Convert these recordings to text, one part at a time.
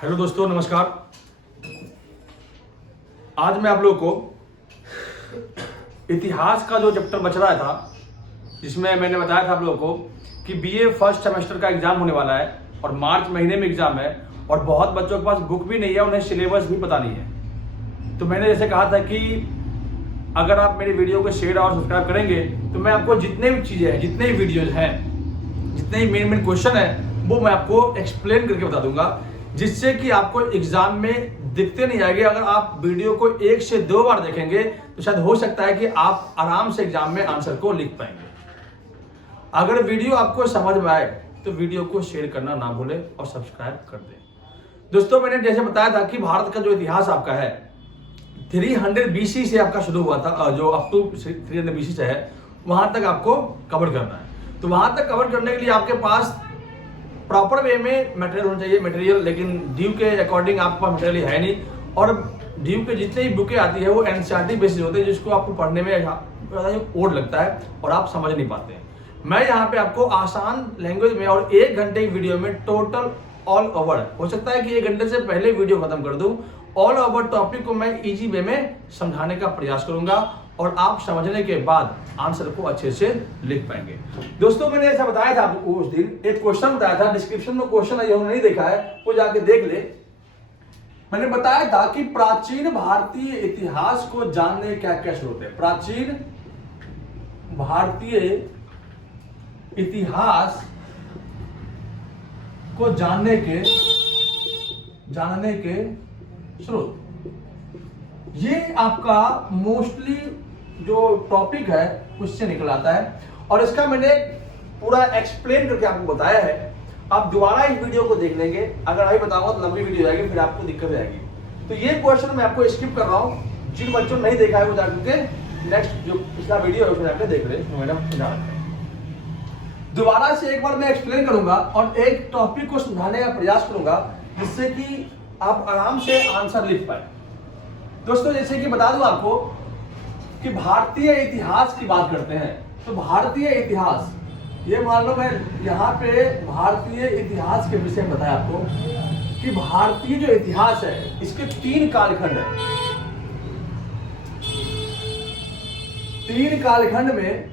Hello दोस्तों, नमस्कार। आज मैं आप लोगों को इतिहास का जो चैप्टर बच रहा था, जिसमें मैंने बताया था आप लोगों को कि बीए फर्स्ट सेमेस्टर का एग्जाम होने वाला है और मार्च महीने में एग्जाम है और बहुत बच्चों के पास बुक भी नहीं है, उन्हें सिलेबस भी पता नहीं है। तो मैंने जैसे कहा था कि अगर आप मेरी वीडियो को शेयर और सब्सक्राइब करेंगे तो मैं आपको जितने भी चीज़ें हैं, जितने भी वीडियोज हैं, जितने ही मेन क्वेश्चन है वो मैं आपको एक्सप्लेन करके बता दूंगा, जिससे कि आपको एग्जाम में दिखते नहीं आएंगे। अगर आप वीडियो को 1 से 2 बार देखेंगे तो शायद हो सकता है कि आप आराम से एग्जाम में आंसर को लिख पाएंगे। अगर वीडियो आपको समझ में आए तो वीडियो को शेयर करना ना भूलें और सब्सक्राइब कर दें। दोस्तों, मैंने जैसे बताया था कि भारत का जो इतिहास आपका है 300 BC से आपका शुरू हुआ था, जो अप टू 300 BC से है, वहां तक आपको कवर करना है। तो वहां तक कवर करने के लिए आपके पास प्रॉपर वे में मटेरियल होना चाहिए, मटेरियल। लेकिन ड्यू के अकॉर्डिंग आपके पास मटेरियल है नहीं, और ड्यू के जितने भी बुकें आती है वो एनसीईआरटी बेसिस होते हैं, जिसको आपको पढ़ने में ओड लगता है और आप समझ नहीं पाते हैं। मैं यहाँ पे आपको आसान लैंग्वेज में और 1 घंटे की वीडियो में टोटल ऑल ओवर, हो सकता है कि 1 घंटे से पहले वीडियो खत्म कर दूं, ऑल ओवर टॉपिक को मैं इजी वे में समझाने का प्रयास करूंगा और आप समझने के बाद आंसर को अच्छे से लिख पाएंगे। दोस्तों, मैंने ऐसा बताया था आपको उस दिन, एक क्वेश्चन बताया था, डिस्क्रिप्शन में क्वेश्चन है, जो नहीं देखा है वो जाके देख ले। मैंने बताया था कि प्राचीन भारतीय इतिहास को जानने क्या क्या स्रोत है। प्राचीन भारतीय इतिहास को जानने के स्रोत, ये आपका मोस्टली जो टॉपिक है उससे निकल आता है और इसका मैंने पूरा एक्सप्लेन करके आपको बताया है। आप दोबारा इस वीडियो को देख लेंगे, अगर अभी बताऊंगा तो लंबी वीडियो जाएगी, फिर आपको दिक्कत आएगी। तो ये क्वेश्चन मैं आपको स्किप कर रहा हूं, जिन बच्चों ने नहीं देखा है वो जाकर नेक्स्ट जो पिछला वीडियो है उसमें जाकर देख ले। मैडम दोबारा से एक बार मैं एक्सप्लेन करूंगा और एक टॉपिक को समझाने का प्रयास करूंगा, जिससे कि आप आराम से आंसर लिख पाए। दोस्तों, जैसे कि बता दूं आपको कि भारतीय इतिहास की बात करते हैं, तो भारतीय इतिहास, ये मान लो मैं यहाँ पे भारतीय इतिहास के विषय में बताया आपको कि भारतीय जो इतिहास है इसके 3 कालखंड है। 3 कालखंड में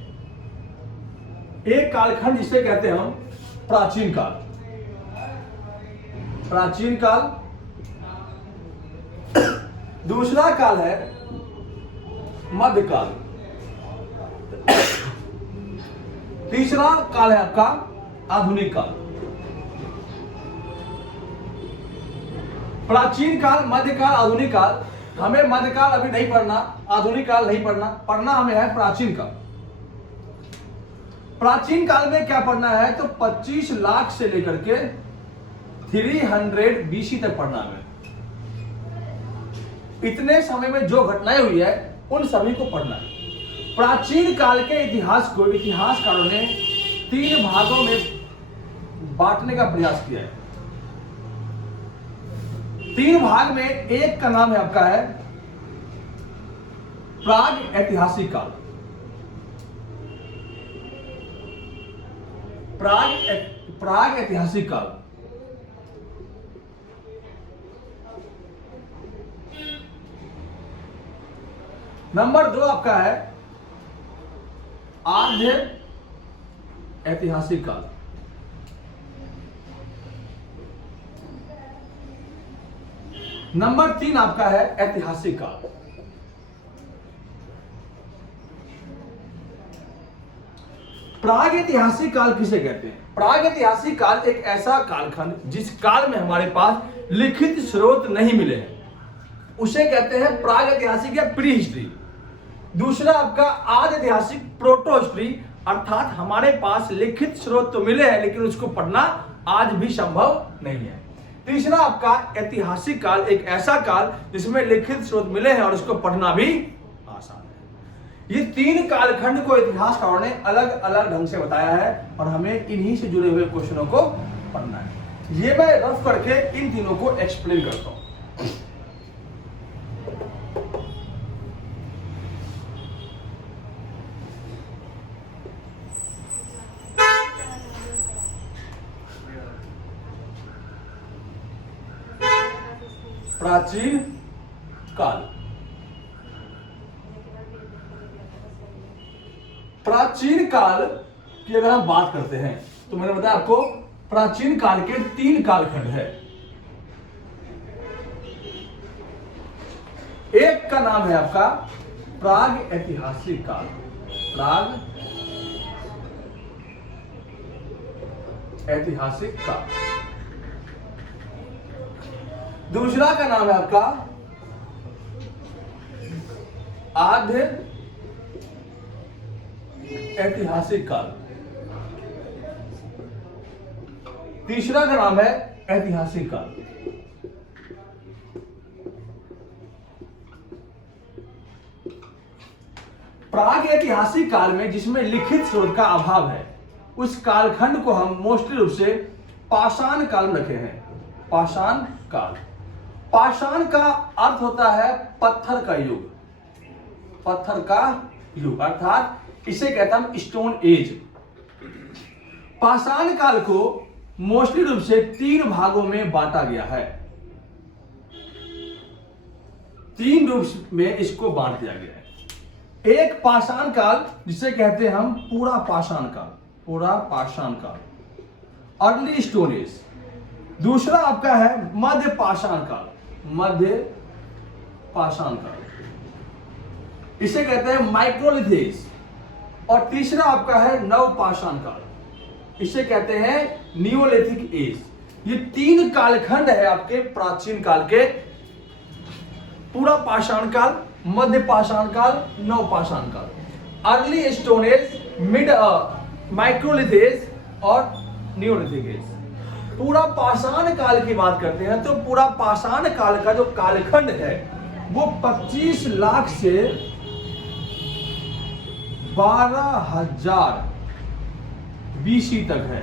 एक कालखंड जिसे कहते हैं हम प्राचीन काल, प्राचीन काल। दूसरा काल है मध्यकाल। तीसरा काल है आपका आधुनिक काल। प्राचीन काल, मध्यकाल, आधुनिक काल। हमें मध्यकाल अभी नहीं पढ़ना, आधुनिक काल नहीं पढ़ना हमें है प्राचीन काल। प्राचीन काल में क्या पढ़ना है तो 25 लाख से लेकर के 300 BC तक पढ़ना है। इतने समय में जो घटनाएं हुई है उन सभी को पढ़ना है। प्राचीन काल के इतिहास को इतिहासकारों ने 3 भागों में बांटने का प्रयास किया है। 3 भाग में एक का नाम है आपका है प्राग ऐतिहासिक काल। प्राग ऐतिहासिक काल। नंबर 2 आपका है आर्य ऐतिहासिक काल। नंबर 3 आपका है ऐतिहासिक काल। प्राग ऐतिहासिक काल किसे कहते हैं? प्राग ऐतिहासिक काल एक ऐसा कालखंड जिस काल में हमारे पास लिखित स्रोत नहीं मिले हैं, उसे कहते हैं प्राग ऐतिहासिक या प्री हिस्ट्री। दूसरा आपका आद ऐतिहासिक, प्रोटो हिस्ट्री, अर्थात हमारे पास लिखित स्रोत तो मिले हैं लेकिन उसको पढ़ना आज भी संभव नहीं है। तीसरा आपका ऐतिहासिक काल, एक ऐसा काल जिसमें लिखित स्रोत मिले हैं और उसको पढ़ना भी आसान है। ये 3 कालखंड को इतिहासकारों ने अलग अलग ढंग से बताया है और हमें इन्हीं से जुड़े हुए क्वेश्चनों को पढ़ना है। ये मैं रफ करके इन तीनों को एक्सप्लेन करता हूं। प्राचीन काल। प्राचीन काल की अगर हम बात करते हैं तो मैंने बताया आपको प्राचीन काल के 3 कालखंड है। एक का नाम है आपका प्राग ऐतिहासिक काल, प्राग ऐतिहासिक काल। दूसरा का नाम है आपका आद्य ऐतिहासिक काल। तीसरा का नाम है ऐतिहासिक काल। प्राग ऐतिहासिक काल में जिसमें लिखित स्रोत का अभाव है, उस कालखंड को हम मोस्टली रूप से पाषाण काल में रखे हैं। पाषाण काल। पाषाण का अर्थ होता है पत्थर का युग, पत्थर का युग, अर्थात इसे कहता हम स्टोन एज। पाषाण काल को मोस्टली रूप से 3 भागों में बांटा गया है। 3 रूप में इसको बांट दिया गया है। एक पाषाण काल जिसे कहते हैं हम पूरा पाषाण काल, पूरा पाषाण काल, अर्ली स्टोन एज। दूसरा आपका है मध्य पाषाण काल, मध्य पाषाण काल, इसे कहते हैं माइक्रोलिथिक। और तीसरा आपका है नव पाषाण काल, इसे कहते हैं नियोलिथिक एज। ये 3 कालखंड है आपके प्राचीन काल के, पूरा पाषाण काल, मध्य पाषाण काल, नव पाषाण काल, early stone age, mid microlithic और नियोलिथिक एज। पूरा पाषाण काल की बात करते हैं तो पूरा पाषाण काल का जो कालखंड है वो 25 लाख से 12,000 BC तक है।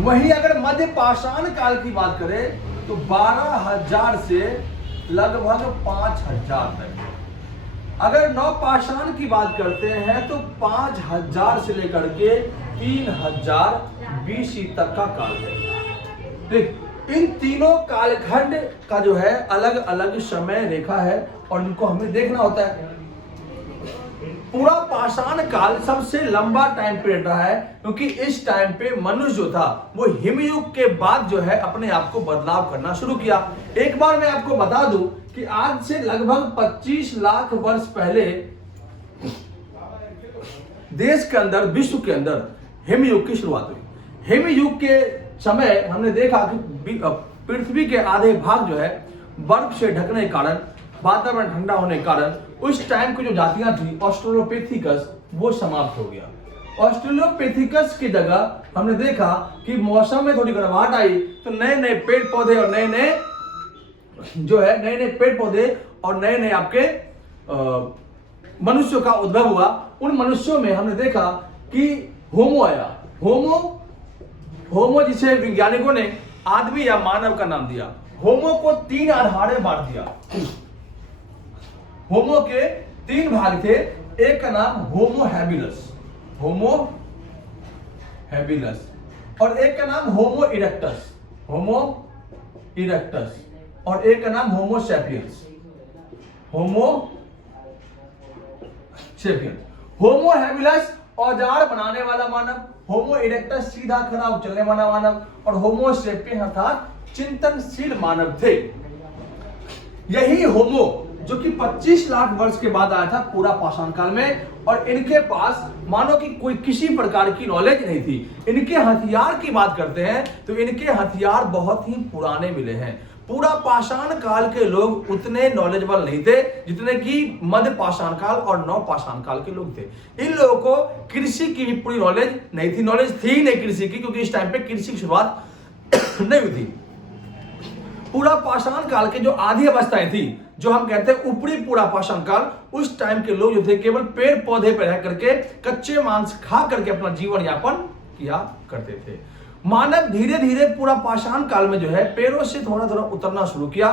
वहीं अगर मध्य पाषाण काल की बात करें तो 12,000 से लगभग 5,000 तक। अगर नव पाषाण की बात करते हैं तो 5,000 से लेकर के 3,000 BC तक का काल है। ठीक, इन तीनों कालखंड का जो है अलग अलग समय रेखा है और इनको हमें देखना होता है। पूरा पाषाण काल सबसे लंबा टाइम पीरियड रहा है क्योंकि इस टाइम पे मनुष्य जो था वो हिमयुग के बाद जो है अपने आप को बदलाव करना शुरू किया। एक बार मैं आपको बता दूं कि आज से लगभग 25 लाख वर्ष पहले देश के अंदर, विश्व के अंदर हिमयुग की शुरुआत हुई। हिमयुग के समय हमने देखा कि पृथ्वी के आधे भाग जो है बर्फ से ढकने के कारण, वातावरण ठंडा होने के कारण उस टाइम की जो जातियां थी ऑस्ट्रेलोपिथेकस, वो समाप्त हो गया। ऑस्ट्रेलोपिथेकस की जगह हमने देखा कि मौसम में थोड़ी गर्माहट आई तो नए नए पेड़ पौधे और नए नए पेड़ पौधे और नए नए आपके मनुष्यों का उद्भव हुआ। उन मनुष्यों में हमने देखा कि होमो आया। होमो जिसे वैज्ञानिकों ने आदमी या मानव का नाम दिया। होमो को 3 आधार में बांट दिया। होमो के 3 भाग थे। एक का नाम होमो हैबिलस, होमो हैबिलस, और एक का नाम होमो इरेक्टस, होमो इरेक्टस, और एक का नाम होमो सैपियंस, होमो सैपियंस। होमो हैबिलस औजार बनाने वाला मानव, होमो इरेक्टस सीधा खड़ा चलने वाला मानव, और होमो सैपियंस अर्थात चिंतनशील मानव थे। यही होमो जो कि 25 लाख वर्ष के बाद आया था पूरा पाषाण काल में, और इनके पास मानो कि कोई किसी प्रकार की नॉलेज नहीं थी। इनके हथियार की बात करते हैं तो इनके हथियार बहुत ही पुराने मिले हैं। पूरा पाषाण काल के लोग उतने नॉलेजेबल नहीं थे जितने कि मध्य पाषाण काल और नव पाषाण काल के लोग थे। इन लोगों को कृषि की भी पूरी नॉलेज नहीं थी, नॉलेज थी नहीं कृषि की, क्योंकि इस टाइम पे कृषि की शुरुआत नहीं हुई थी। पूरा पाषाण काल के जो आधी अवस्थाएं थी, जो हम कहते हैं ऊपरी पूरा पाषाण काल, उस टाइम के लोग जो थे केवल पेड़ पौधे पर रह करके कच्चे मांस खा करके अपना जीवन यापन किया करते थे। मानव धीरे धीरे पूरा पाषाण काल में जो है पेड़ों से थोड़ा थोड़ा उतरना शुरू किया,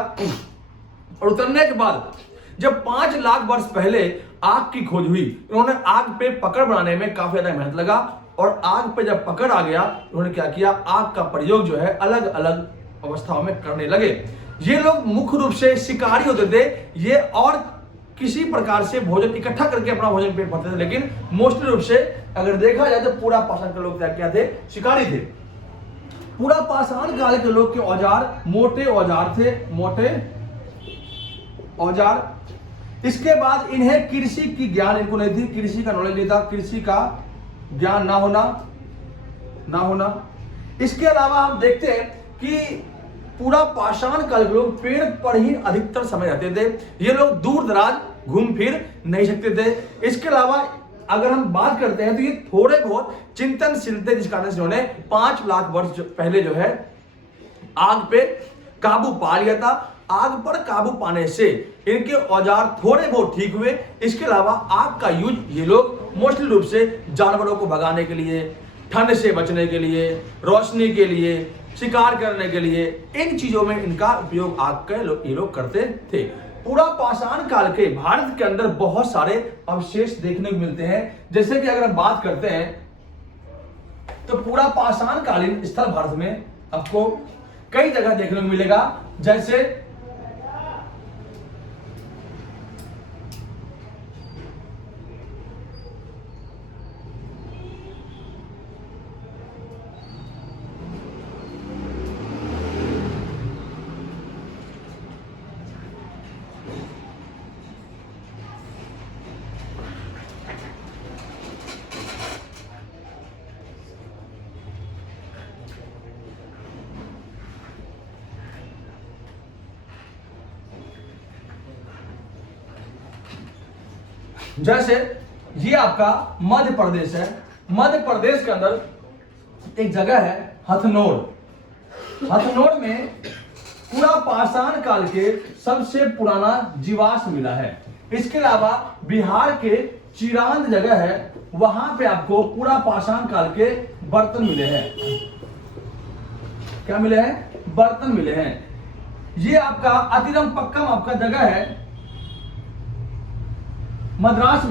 और उतरने के बाद जब 5 लाख वर्ष पहले आग की खोज हुई, उन्होंने आग पे पकड़ बनाने में काफी ज्यादा मेहनत लगा, और आग पे जब पकड़ आ गया उन्होंने क्या किया, आग का प्रयोग जो है अलग अलग अवस्थाओं में करने लगे। ये लोग मुख्य रूप से शिकारी होते थे, ये और किसी प्रकार से भोजन इकट्ठा करके अपना भोजन पेट भरते थे, लेकिन मोस्टली रूप से अगर देखा जाए तो पूरा पाषाण के लोग क्या थे, शिकारी थे। पूरा पाषाण काल के लोग के औजार मोटे औजार थे, मोटे औजार। इसके बाद इन्हें कृषि की ज्ञान इनको नहीं थी, कृषि का नॉलेज नहीं था, कृषि का ज्ञान ना होना। इसके अलावा हम देखते हैं कि पूरा पाषाण काल के लोग पेड़ पर ही अधिकतर समय रहते थे। ये लोग दूर दराज घूम फिर नहीं सकते थे। इसके अलावा अगर हम बात करते हैं तो ये थोड़े बहुत चिंतनशील थे, जिस कारण से उन्होंने 5 लाख वर्ष पहले जो है आग पे काबू पा लिया था। आग पर काबू पाने से इनके औजार थोड़े बहुत ठीक हुए। इसके अलावा आग का यूज ये लोग मोस्टली रूप से जानवरों को भगाने के लिए, ठंड से बचने के लिए, रोशनी के लिए, शिकार करने के लिए, इन चीजों में इनका उपयोग आग के ये लोग करते थे। पूरा पाषाण काल के भारत के अंदर बहुत सारे अवशेष देखने को मिलते हैं। जैसे कि अगर हम बात करते हैं तो पूरा पाषाण कालीन स्थल भारत में आपको कई जगह देखने को मिलेगा। जैसे ये आपका मध्य प्रदेश है। मध्य प्रदेश के अंदर एक जगह है हथनोर। हथनोर में पूरा पाषाण काल के सबसे पुराना जीवाश्म मिला है। इसके अलावा बिहार के चिरांद जगह है, वहां पे आपको पूरा पाषाण काल के बर्तन मिले हैं। क्या मिले हैं? बर्तन मिले हैं। ये आपका अतिरमपक्कम आपका जगह है मद्रास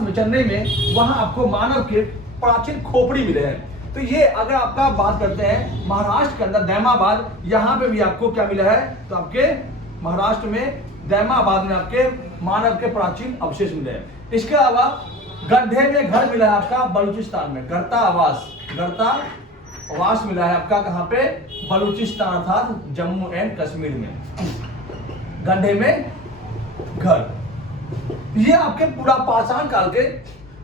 में चेन्नई में, वहां आपको मानव के प्राचीन खोपड़ी मिले हैं। तो ये अगर आपका बात करते हैं महाराष्ट्र के अंदर दैमाबाद, यहां पे भी आपको क्या मिला है, तो आपके महाराष्ट्र में दैमाबाद में आपके मानव के प्राचीन अवशेष मिले हैं। इसके अलावा गड्ढे में घर मिला है आपका बलूचिस्तान में, गर्ता आवास मिला है आपका कहां पे, बलूचिस्तान अर्थात जम्मू एंड कश्मीर में, गड्ढे में घर। ये आपके पूरा पाषाण काल के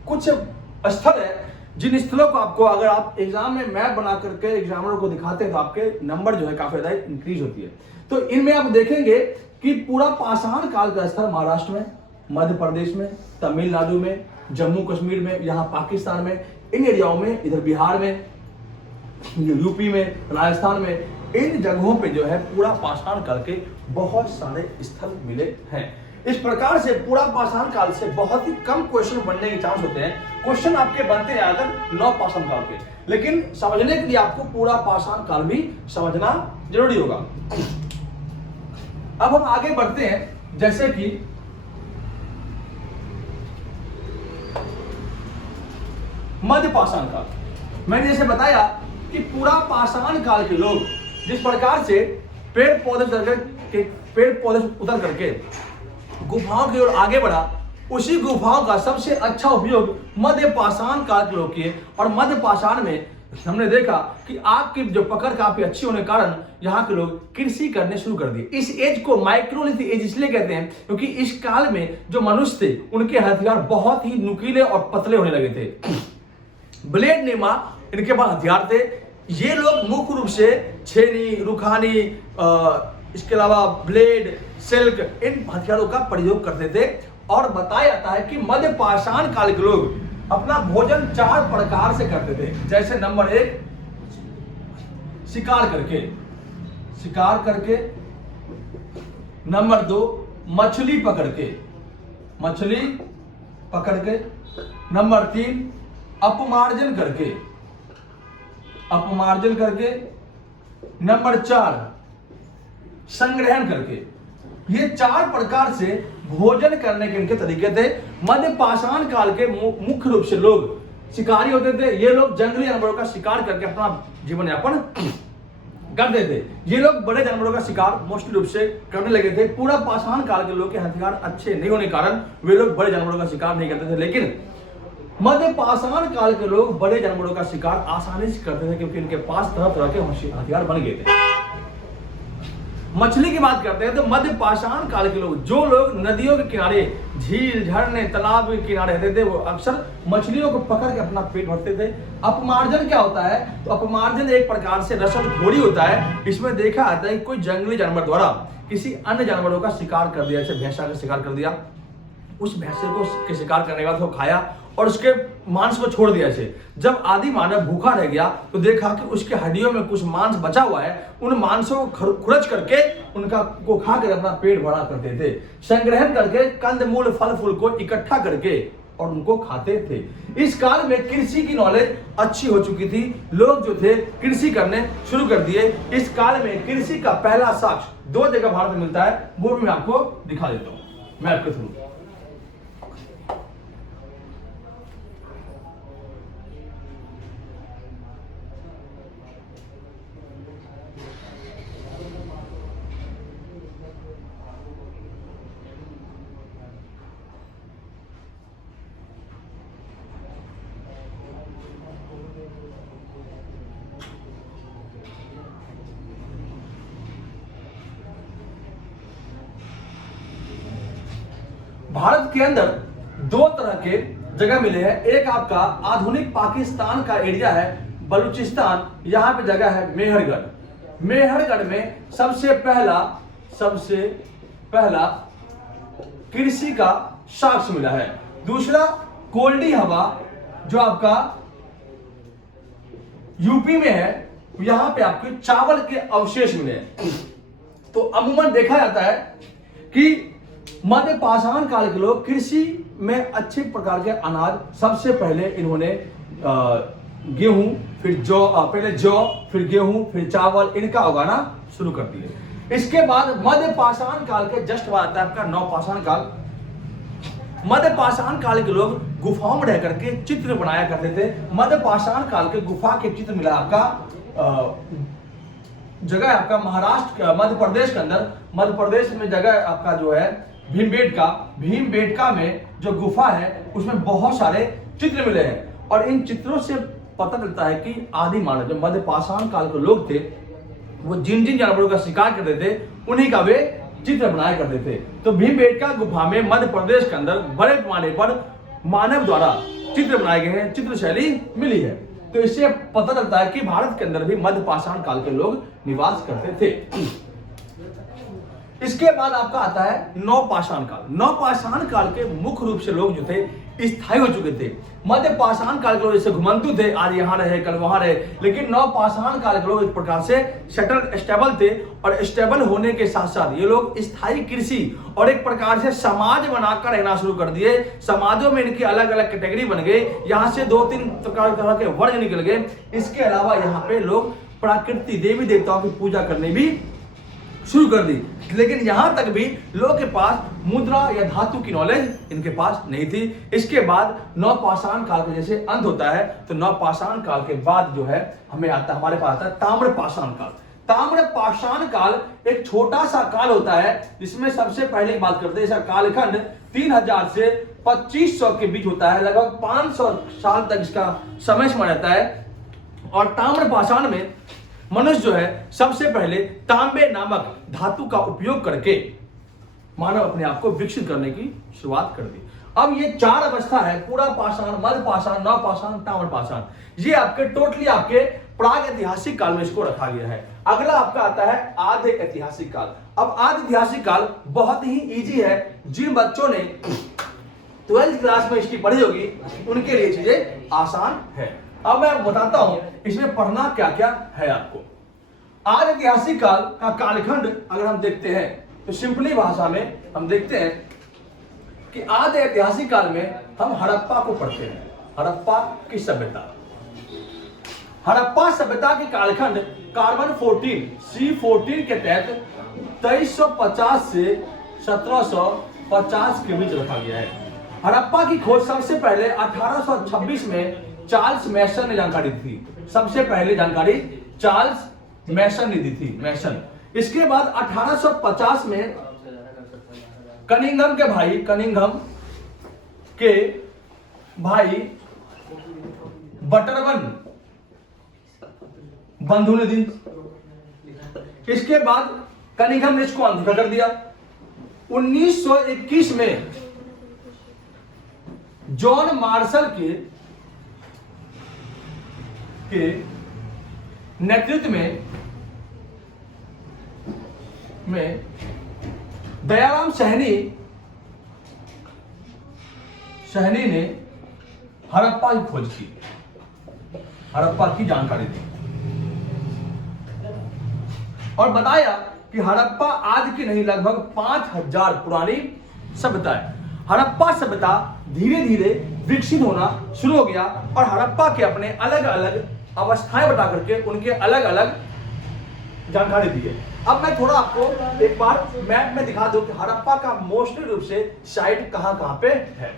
कुछ स्थल है, जिन स्थलों को आपको अगर आप एग्जाम में मैप बना करके एग्जामिनर को दिखाते हैं तो आपके नंबर जो है काफी ज्यादा इंक्रीज होती है। तो इनमें आप देखेंगे कि पूरा पाषाण काल का स्थल महाराष्ट्र में, मध्य प्रदेश में, तमिलनाडु में, जम्मू कश्मीर में, यहाँ पाकिस्तान में, इन एरियाओं में, इधर बिहार में, यूपी में, राजस्थान में, इन जगहों पे जो है पूरा पाषाण काल के बहुत सारे स्थल मिले हैं। इस प्रकार से पूरा पाषाण काल से बहुत ही कम क्वेश्चन बनने के चांस होते हैं। क्वेश्चन आपके बनते हैं अगर 9 पाषाण काल के, लेकिन समझने के लिए आपको पूरा पाषाण काल भी समझना जरूरी होगा। अब हम आगे बढ़ते हैं, जैसे कि मध्य पाषाण काल। मैंने जैसे बताया कि पूरा पाषाण काल के लोग जिस प्रकार से पेड़ पौधे उतर करके गुफाओं की ओर आगे बढ़ा, उसी गुफाओं का सबसे अच्छा उपयोग मध्य पाषाण काल के लोग किए। और मध्य पाषाण में हमने देखा कि आग की जो पकड़ काफी अच्छी होने के कारण यहाँ के लोग कृषि करने शुरू कर दिए। इस एज को माइक्रोलिथिक एज इसलिए कहते हैं क्योंकि इस काल में जो मनुष्य थे उनके हथियार बहुत ही नुकीले और पतले होने लगे थे। ब्लेड नीमा इनके पास हथियार थे। ये लोग मुख्य रूप से छेनी, रुखानी, इसके अलावा ब्लेड, सिल्क, इन हथियारों का प्रयोग करते थे। और बताया जाता है कि मध्य पाषाण काल के लोग अपना भोजन 4 प्रकार से करते थे। जैसे नंबर 1 शिकार करके, नंबर 2 मछली पकड़ के, नंबर 3 अपमार्जन करके, नंबर 4 संग्रहण करके। ये 4 प्रकार से भोजन करने के इनके तरीके थे। मध्य पाषाण काल के मुख्य रूप से लोग शिकारी होते थे। ये लोग जंगली जानवरों का शिकार करके अपना जीवन यापन करते थे। ये लोग बड़े जानवरों का शिकार मोस्टली रूप से करने लगे थे। पूरा पाषाण काल के लोग के हथियार अच्छे नहीं होने के कारण वे लोग बड़े जानवरों का शिकार नहीं करते थे, लेकिन मध्य पाषाण काल के लोग बड़े जानवरों का शिकार आसानी से करते थे क्योंकि इनके पास तरह तरह के हथियार बन गए थे। मछली की बात करते हैं तो मध्य पाषाण काल के लोग, जो लोग नदियों के किनारे, झील, झरने, तालाब के किनारे रहते थे, वो अक्सर मछलियों को पकड़ के अपना पेट भरते थे। अपमार्जन क्या होता है? तो अपमार्जन एक प्रकार से रसद होता है। इसमें देखा जाता है कि कोई जंगली जानवर द्वारा किसी अन्य जानवरों का शिकार कर दिया, जैसे भैंसा का शिकार कर दिया, उस भैंसे को के शिकार करने के बाद वो खाया और उसके मांस को छोड़ दिया। ऐसे जब आदि मानव भूखा रह गया तो देखा कि उसके हड्डियों में कुछ मांस बचा हुआ है, उन मांसों को खुरच करके उनका को खाकर अपना पेट भरा करते थे। संग्रहण करके कंदमूल फल फूल को इकट्ठा करके और उनको खाते थे। इस काल में कृषि की नॉलेज अच्छी हो चुकी थी, लोग जो थे कृषि करने शुरू कर दिए। इस काल में कृषि का पहला साक्ष्य 2 जगह भारत में मिलता है, वो भी मैं आपको दिखा देता हूं मैप के थ्रू। भारत के अंदर 2 तरह के जगह मिले हैं। एक आपका आधुनिक पाकिस्तान का एरिया है बलूचिस्तान, यहां पे जगह है मेहरगढ़। मेहरगढ़ में सबसे पहला कृषि का साक्ष्य मिला है। दूसरा कोल्डी हवा जो आपका यूपी में है, यहां पे आपके चावल के अवशेष मिले हैं। तो अमूमन देखा जाता है कि मध्य पाषाण काल के लोग कृषि में अच्छे प्रकार के अनाज, सबसे पहले इन्होंने गेहूं, फिर पहले जौ, फिर गेहूं, फिर चावल, इनका उगाना शुरू कर दिए। इसके बाद मध्य पाषाण काल के जस्ट बाद आता है आपका नवपाषाण काल। मध्य पाषाण काल के लोग गुफाओं में रह करके चित्र बनाया करते थे। मध्य पाषाण काल के गुफा के चित्र मिला आपका जगह आपका महाराष्ट्र, मध्य प्रदेश के अंदर, मध्य प्रदेश में जगह आपका जो है भीमबेटका में जो गुफा है उसमें बहुत सारे चित्र मिले हैं। और इन चित्रों से पता चलता है कि आदि मानव जो मध्य पाषाण काल के लोग थे, वो जिन जिन जानवरों का शिकार करते थे उन्हीं का वे चित्र बनाया करते थे। तो भीमबेटका गुफा में मध्य प्रदेश के अंदर बड़े पैमाने पर मानव द्वारा चित्र बनाए गए हैं, चित्र शैली मिली है। तो इससे पता चलता है कि भारत के अंदर भी मध्य पाषाण काल के लोग निवास करते थे। इसके बाद आपका आता है नवपाषाण काल। नवपाषाण काल के मुख्य रूप से लोग जो थे स्थायी हो चुके थे। मध्य पाषाण काल के लोग जैसे घुमंतु थे, आज यहाँ रहे कल वहां रहे, लेकिन नवपाषाण काल के लोग इस प्रकार से स्टेबल थे। और स्टेबल होने के साथ साथ ये लोग स्थायी कृषि और एक प्रकार से समाज बनाकर रहना शुरू कर दिए। समाजों में इनकी अलग अलग कैटेगरी बन गई, यहाँ से 2-3 तरह के वर्ग निकल गए। इसके अलावा यहाँ पे लोग प्राकृति देवी देवताओं की पूजा करने भी शुरू कर दी, लेकिन यहां तक भी लोगों के पास मुद्रा या धातु की नॉलेज इनके पास नहीं थी। इसके बाद नवपाषाण काल का जैसे अंत होता है, तो नवपाषाण काल के बाद जो है हमारे पास आता है ताम्रपाषाण काल। ताम्रपाषाण काल एक छोटा सा काल होता है जिसमें सबसे पहले बात करते हैं, इसका कालखंड 3000 से 2500 के बीच होता है। लगभग 500 साल तक इसका समय माना जाता है। और ताम्रपाषाण में मनुष्य जो है सबसे पहले तांबे नामक धातु का उपयोग करके मानव अपने आप को विकसित करने की शुरुआत कर दी। अब ये 4 अवस्था है, पूरा पाषाण, मध्य पाषाण, नवपाषाण, ताम्रपाषाण। ये आपके टोटली आपके प्राग ऐतिहासिक काल में इसको रखा गया है। अगला आपका आता है आधे ऐतिहासिक काल। अब आधे ऐतिहासिक काल बहुत ही इजी है, जिन बच्चों ने 12th क्लास में इसकी पढ़ी होगी उनके लिए चीजें आसान है। अब मैं बताता हूं इसमें पढ़ना क्या क्या है आपको। आज ऐतिहासिक काल का कालखंड अगर हम देखते हैं तो सिंपली भाषा में हम देखते हैं कि आज ऐतिहासिक काल में हम हड़प्पा को पढ़ते हैं। हड़प्पा की सभ्यता, हड़प्पा सभ्यता के कालखंड कार्बन 14 C14 के तहत 2350 से 1750 के बीच रखा गया है। हड़प्पा की खोज सबसे पहले 1826 में चार्ल्स मैसन ने जानकारी दी। सबसे पहले जानकारी चार्ल्स मैसन निधि थी, मैसन। इसके बाद 1850 में कनिंघम के भाई बटरवन बंधु निधि। इसके बाद कनिंघम ने इसको अनदेखा कर दिया। 1921 में जॉन मार्शल के नेतृत्व में दयाराम सहनी ने हड़प्पा की खोज की, हड़प्पा की जानकारी दी और बताया कि हड़प्पा आज की नहीं लगभग 5000 पुरानी सभ्यता है। हड़प्पा सभ्यता धीरे धीरे विकसित होना शुरू हो गया और हड़प्पा के अपने अलग अलग अवस्थाएं बता करके उनके अलग अलग जानकारी दी है। अब मैं थोड़ा आपको एक बार मैप में दिखा दूं कि हड़प्पा का मोस्टली रूप से साइट कहां पे है।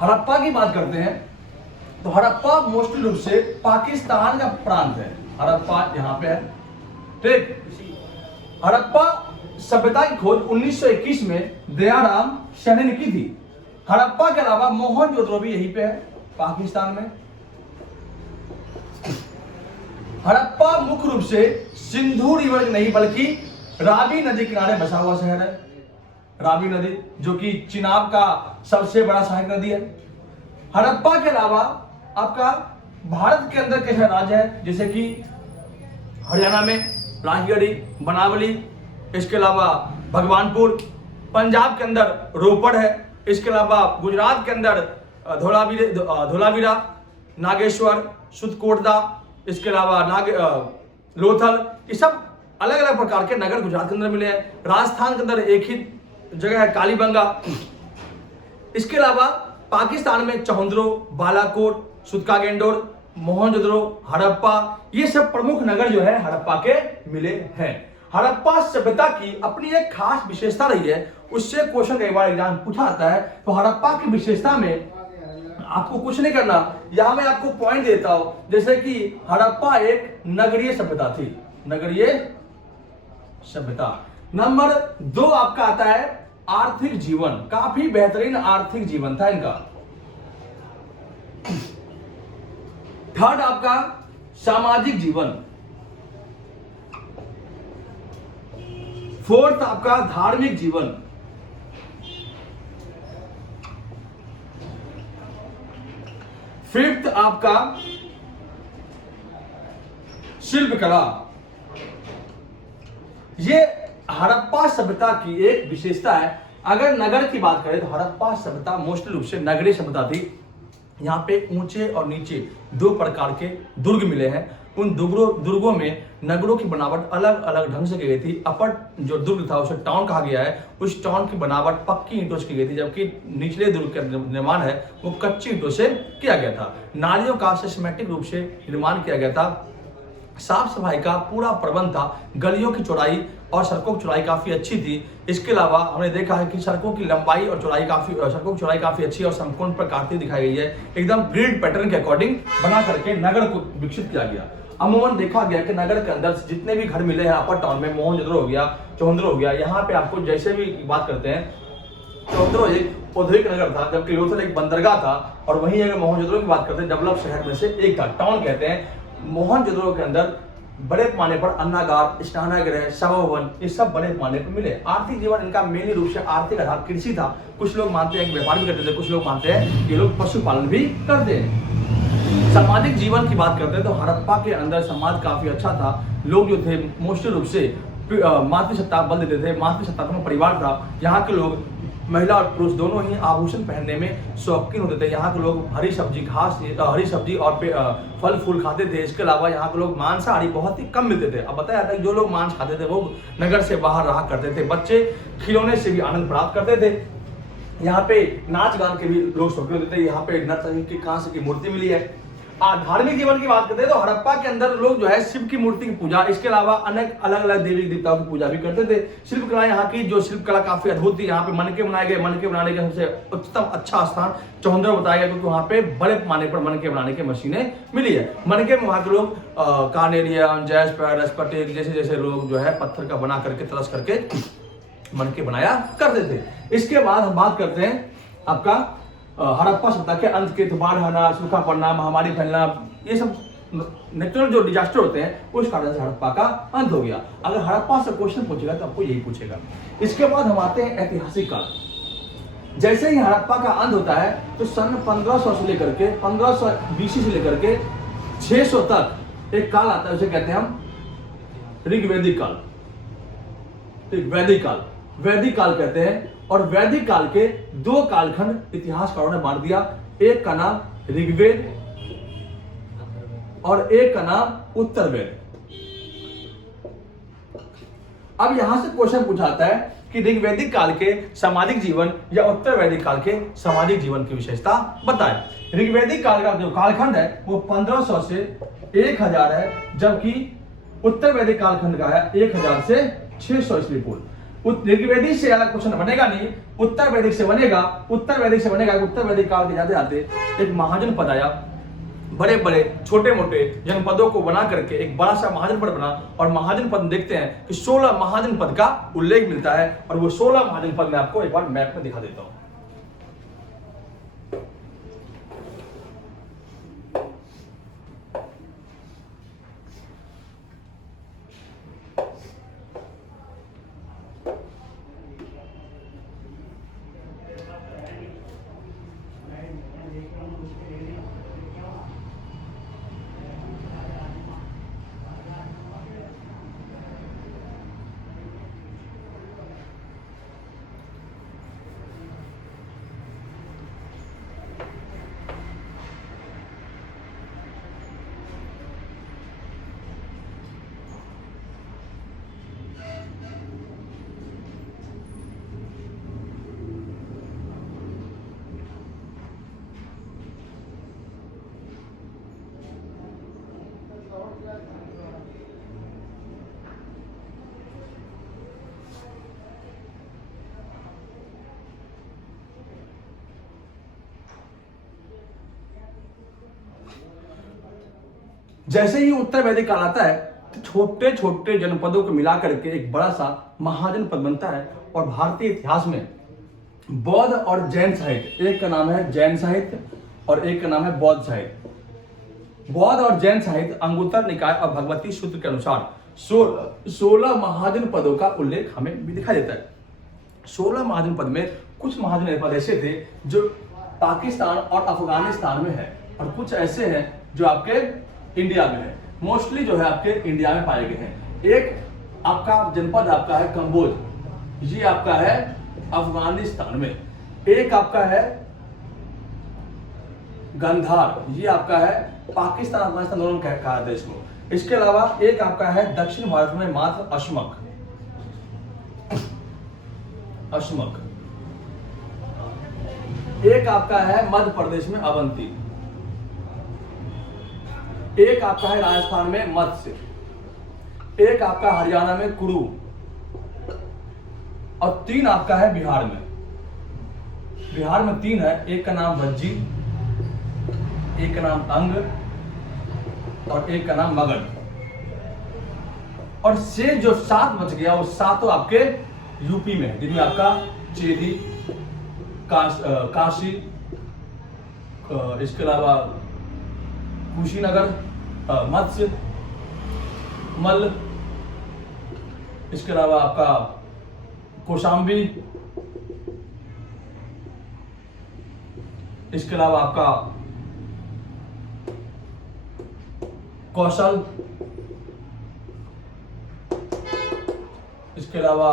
हड़प्पा की बात करते हैं तो हड़प्पा मोस्टली रूप से पाकिस्तान का प्रांत है। हड़प्पा यहां पे है, ठीक। हड़प्पा सभ्यता की खोज 1921 में दयाराम सहनी ने की थी। हड़प्पा के अलावा मोहनजोदड़ो भी यहीं पे है, पाकिस्तान में। हड़प्पा मुख्य रूप से सिंधु रिवर नहीं बल्कि रावी नदी किनारे बसा हुआ शहर है। रावी नदी जो कि चिनाब का सबसे बड़ा सहायक नदी है। हड़प्पा के अलावा आपका भारत के अंदर कैसे राज्य है, जैसे कि हरियाणा में राजगढ़ी, बनावली, इसके अलावा भगवानपुर, पंजाब के अंदर रोपड़ है, इसके अलावा गुजरात के अंदर धोलावीरा, नागेश्वर, सुतकोटदा, इसके अलावा लोथल, ये सब अलग अलग प्रकार के नगर गुजरात के अंदर मिले हैं। राजस्थान के अंदर एक ही जगह है कालीबंगा। इसके अलावा पाकिस्तान में चौहंद्रो, बालाकोट, सुतकागेंडोर, मोहनजोदड़ो, हड़प्पा, ये सब प्रमुख नगर जो है हड़प्पा के मिले हैं। हड़प्पा सभ्यता की अपनी एक खास विशेषता रही है, उससे क्वेश्चन कई बार एग्जाम पूछा आता है। तो हड़प्पा की विशेषता में आपको कुछ नहीं करना, यहां मैं आपको पॉइंट देता हूं, जैसे कि हड़प्पा एक नगरीय सभ्यता थी, नगरीय सभ्यता। नंबर 2 आपका आता है आर्थिक जीवन, काफी बेहतरीन आर्थिक जीवन था इनका। थर्ड आपका सामाजिक जीवन। फोर्थ आपका धार्मिक जीवन। फिफ्थ आपका शिल्पकला। ये हड़प्पा सभ्यता की एक विशेषता है। अगर नगर की बात करें तो हड़प्पा सभ्यता मोस्टली रूप से नगरीय सभ्यता थी। यहाँ पे ऊंचे और नीचे 2 प्रकार के दुर्ग मिले हैं। उन दुर्गों में नगरों की बनावट अलग अलग ढंग से की गई थी। अपर जो दुर्ग था उसे टाउन कहा गया है, उस टाउन की बनावट पक्की ईंटों से की गई थी, जबकि निचले दुर्ग का निर्माण है वो कच्ची ईंटों से किया गया था। नालियों का सिस्टमैटिक रूप से निर्माण किया गया था। साफ सफाई का पूरा प्रबंध था। गलियों की चौड़ाई और सड़कों की चौड़ाई काफी अच्छी थी। इसके अलावा हमने देखा है कि सड़कों की लंबाई और चौड़ाई काफी अच्छी और संपूर्ण प्रकार की दिखाई गई है। एकदम ग्रिड पैटर्न के अकॉर्डिंग बना करके नगर को विकसित किया गया। अमूमन देखा गया कि नगर के अंदर जितने भी घर मिले हैं अपर टाउन में, मोहनजोदड़ो हो गया, चौहंद्रो हो गया, यहाँ पे आपको जैसे भी बात करते हैं, चौहंद्रो एक औद्योगिक नगर था, जबकि लोथल एक बंदरगाह था। और वहीं अगर मोहनजोदड़ो की बात करते हैं डेवलप शहर में से एक था, टाउन कहते हैं। मोहनजोदड़ो के अंदर बड़े पैमाने पर अन्नागार, स्नानागृह, सभा भवन, ये सब बड़े पैमाने पर मिले। आर्थिक जीवन इनका मेनली रूप से आर्थिक आधार कृषि था। कुछ लोग मानते हैं कि व्यापार भी करते थे, कुछ लोग मानते हैं कि ये लोग पशुपालन भी करते हैं। सामाजिक जीवन की बात करते हैं तो हड़प्पा के अंदर समाज काफी अच्छा था। लोग जो थे मोस्टली रूप से मातृसत्ता बल देते थे, मातृसत्तात्मक परिवार था। यहाँ के लोग महिला और पुरुष दोनों ही आभूषण पहनने में शौकीन होते थे। यहाँ के लोग हरी सब्जी हरी सब्जी और फल फूल खाते थे। इसके अलावा यहाँ के लोग मांसाहारी बहुत ही कम मिलते थे। अब बताया जाता है जो लोग मांस खाते थे वो नगर से बाहर रहा करते थे। बच्चे खिलौने से भी आनंद प्राप्त करते थे। यहाँ पे नाच गान के भी लोग शौकीन होते थे। यहाँ पे नर्तकी की कांस्य की मूर्ति मिली है। धार्मिक जीवन की बात करते हैं तो हड़प्पा के अंदर लोग जो है शिव की मूर्ति की पूजा, इसके अलावा अनेक अलग अलग देवी देवताओं की पूजा भी करते थे। शिल्पकला यहाँ की जो शिल्पकला काफी अद्भुत थी। यहाँ पे मनके बनाए गए, मनके बनाने का सबसे उच्चतम अच्छा स्थान चौहंदर बताया गया क्योंकि वहाँ पे बड़े पैमाने पर मनके बनाने की मशीनें मिली है। मनके में वहाँ के लोग कार्नेलियन, जैस्पर, स्फटिक जैसे जैसे लोग जो है पत्थर का बना करके तरस करके मनके बनाया करते थे। इसके बाद हम बात करते हैं आपका हड़प्पा सभ्यता के अंत के, तो बाढ़ आना, सूखा पड़ना, महामारी फैलना, ये सब नेचुरल जो डिजास्टर होते हैं उस कारण से हड़प्पा का अंत हो गया। अगर हड़प्पा से क्वेश्चन पूछेगा तो आपको यही पूछेगा। इसके बाद हम आते हैं ऐतिहासिक काल। जैसे ही हड़प्पा का अंत होता है तो सन 1500 से लेकर के 1500 BC से लेकर के 600 तक एक काल आता है, उसे कहते हैं हम ऋग्वैदिक काल। वैदिक काल, वैदिक काल कहते हैं। और वैदिक काल के दो कालखंड इतिहासकारों ने बांट दिया। एक का नाम ऋग्वेद और एक का नाम उत्तरवेद। अब यहां से क्वेश्चन पूछाता है कि ऋग्वैदिक काल के सामाजिक जीवन या उत्तरवैदिक काल के सामाजिक जीवन की विशेषता बताएं। ऋग्वैदिक काल का जो कालखंड है वो 1500 से 1000 है, जबकि उत्तरवैदिक कालखंड का है 1000 से 600 ईस्वी पूर्व। ऋग्वैदिक से अलग क्वेश्चन बनेगा नहीं, उत्तरवैदिक से बनेगा। उत्तरवैदिक से बनेगा, उत्तरवैदिक काल के जाते जाते एक महाजनपद आया। बड़े बड़े छोटे मोटे जनपदों को बना करके एक बड़ा सा महाजनपद बना। और महाजनपद देखते हैं कि 16 महाजनपद का उल्लेख मिलता है। और वो 16 महाजनपद मैं आपको एक बार मैप में दिखा देता हूं। जैसे ही उत्तर वैदिक काल आता है तो छोटे छोटे जनपदों को मिलाकर के एक बड़ा सा महाजनपद बनता है। और भारतीय इतिहास में बौद्ध और जैन साहित्य, एक का नाम है जैन साहित्य और एक का नाम है बौद्ध साहित्य। बौद्ध और जैन साहित्य अंगुत्तर निकाय और भगवती सूत्र के अनुसार 16 महाजनपदों का उल्लेख हमें भी दिखाई देता है। 16 महाजनपद में कुछ महाजनपद ऐसे थे जो पाकिस्तान और अफगानिस्तान में है, और कुछ ऐसे हैं जो आपके इंडिया में है। मोस्टली जो है आपके इंडिया में पाए गए हैं। एक आपका जनपद आपका है कंबोज, ये आपका है अफगानिस्तान में। एक आपका है गंधार, ये आपका है पाकिस्तान अफगानिस्तान दोनों कहा जाता है इसको। इसके अलावा एक आपका है दक्षिण भारत में मात्र अशमक। एक आपका है मध्य प्रदेश में अवंती। एक आपका है राजस्थान में मत्स्य। एक आपका हरियाणा में कुरु। और 3 आपका है बिहार में। बिहार में 3 है, एक का नाम भज्जी, एक का नाम अंग और एक का नाम मगध। और से जो 7 बच गया वो 7 आपके यूपी में है, जिनमें आपका चेदी, काशी, इसके अलावा कुशीनगर, मत्स्य, मल, इसके अलावा आपका कौशाम्बी, इसके अलावा आपका कौशल, इसके अलावा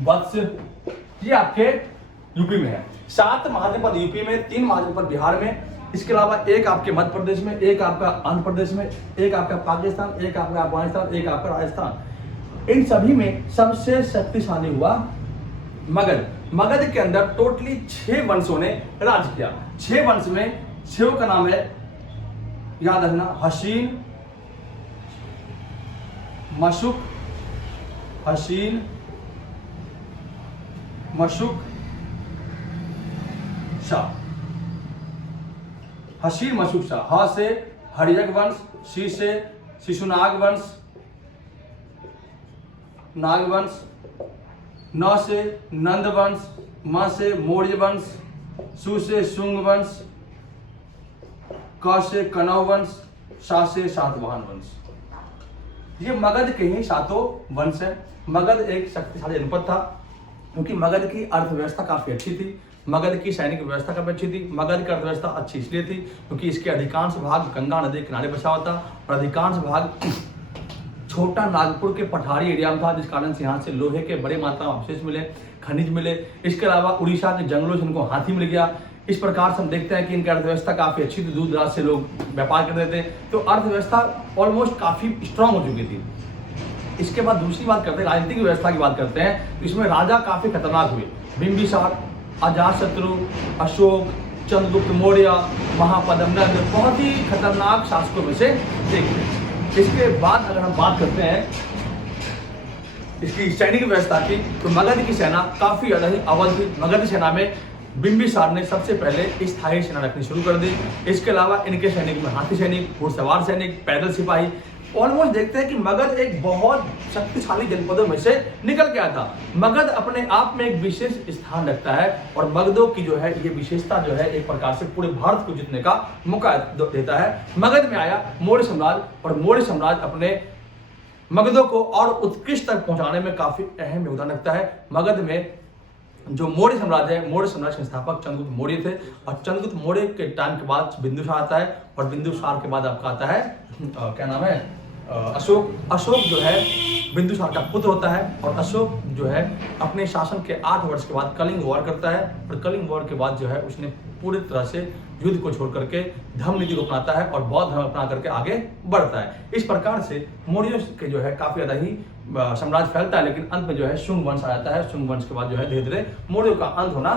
वत्स, ये आपके यूपी में है। 7 महाजनपद यूपी में, 3 महाजनपद बिहार में, इसके अलावा एक आपके मध्य प्रदेश में, एक आपका आंध्र प्रदेश में, एक आपका पाकिस्तान, एक आपका अफगानिस्तान, एक आपका राजस्थान। इन सभी में सबसे शक्तिशाली हुआ मगध। मगध के अंदर टोटली 6 वंशों ने राज किया। 6 वंश में 6 का नाम है, याद रखना, हसीन, मशुक, हसीन, मशुक, शाह। हसीन, मशुक, शाह। ह से हरियक वंश, शी से शिशुनाग वंश, नाग वंश, न से नंद वंश, म से मौर्य वंश, सु से शुंग वंश, क से कनौ वंश, शा से सातवाहन वंश। ये मगध के ही 7 वंश है। मगध एक शक्तिशाली जनपद था क्योंकि मगध की अर्थव्यवस्था काफी अच्छी थी, मगध की सैनिक व्यवस्था काफी अच्छी थी। मगध की अर्थव्यवस्था अच्छी इसलिए थी क्योंकि इसके अधिकांश भाग गंगा नदी के किनारे बसा हुआ था और अधिकांश भाग छोटा नागपुर के पठारी एरिया में था, जिस कारण से यहाँ से लोहे के बड़े मात्रा में अवशेष मिले, खनिज मिले। इसके अलावा उड़ीसा के जंगलों से इनको हाथी मिल गया। इस प्रकार से हम देखते हैं कि इनकी अर्थव्यवस्था काफी अच्छी थी, दूर दराज से लोग व्यापार कर रहे थे, तो अर्थव्यवस्था ऑलमोस्ट काफी स्ट्रांग हो चुकी थी। इसके बाद दूसरी बात करते हैं, राजनीतिक व्यवस्था की बात करते हैं। तो इसमें राजा काफी खतरनाक हुए। बिंबिसार, अजातशत्रु, अशोक, चंद्रगुप्त मौर्य, महापद्मनद, बहुत ही खतरनाक शासकों में से एक। इसके बाद अगर हम बात करते हैं इसकी सैनिक व्यवस्था की, तो मगध की सेना काफी ज्यादा ही अवध थी। मगध की सेना में बिंबिसार ने सबसे पहले स्थायी सेना रखनी शुरू कर दी। इसके अलावा इनके सैनिक में हाथी सैनिक, घुड़सवार सैनिक, पैदल सिपाही। ऑलमोस्ट देखते हैं कि मगध एक बहुत शक्तिशाली जनपदों में से निकल के आया था। मगध अपने आप में एक विशेष स्थान रखता है और मगधों की जो है ये विशेषता जो है एक प्रकार से पूरे भारत को जीतने का मौका देता है। मगध में आया मौर्य साम्राज्य और मौर्य साम्राज्य अपने मगधों को और उत्कृष्ट तक पहुंचाने में काफी अहम योगदान रखता है। मगध में जो मौर्य साम्राज्य है, मौर्य साम्राज्य के संस्थापक चंद्रगुप्त मौर्य थे और चंद्रगुप्त मौर्य के टाइम के बाद बिंदुसार आता है और बिंदुसार के बाद आपका आता है क्या नाम है, अशोक। अशोक जो है बिंदुसार का पुत्र होता है और अशोक जो है अपने शासन के 8 वर्ष के बाद कलिंग वॉर करता है और कलिंग वॉर के बाद जो है उसने पूरी तरह से युद्ध को छोड़ करके धर्म नीति को अपनाता है और बौद्ध धर्म अपना करके आगे बढ़ता है। इस प्रकार से मौर्य के जो है काफी ज्यादा ही साम्राज्य फैलता है, लेकिन अंत में जो है शुंग वंश आ जाता है। शुंग वंश के बाद जो है धीरे धीरे मौर्यों का अंत होना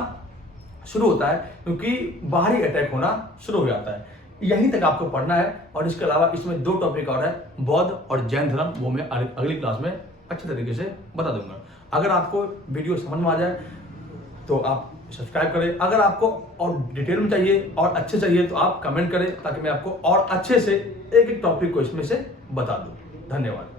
शुरू होता है क्योंकि बाहरी अटैक होना शुरू हो जाता है। यहीं तक आपको पढ़ना है और इसके अलावा इसमें 2 टॉपिक और है, बौद्ध और जैन धर्म, वो मैं अगली क्लास में अच्छे तरीके से बता दूंगा। अगर आपको वीडियो समझ में आ जाए तो आप सब्सक्राइब करें। अगर आपको और डिटेल में चाहिए और अच्छे चाहिए तो आप कमेंट करें ताकि मैं आपको और अच्छे से एक एक टॉपिक को इसमें से बता दूं। धन्यवाद।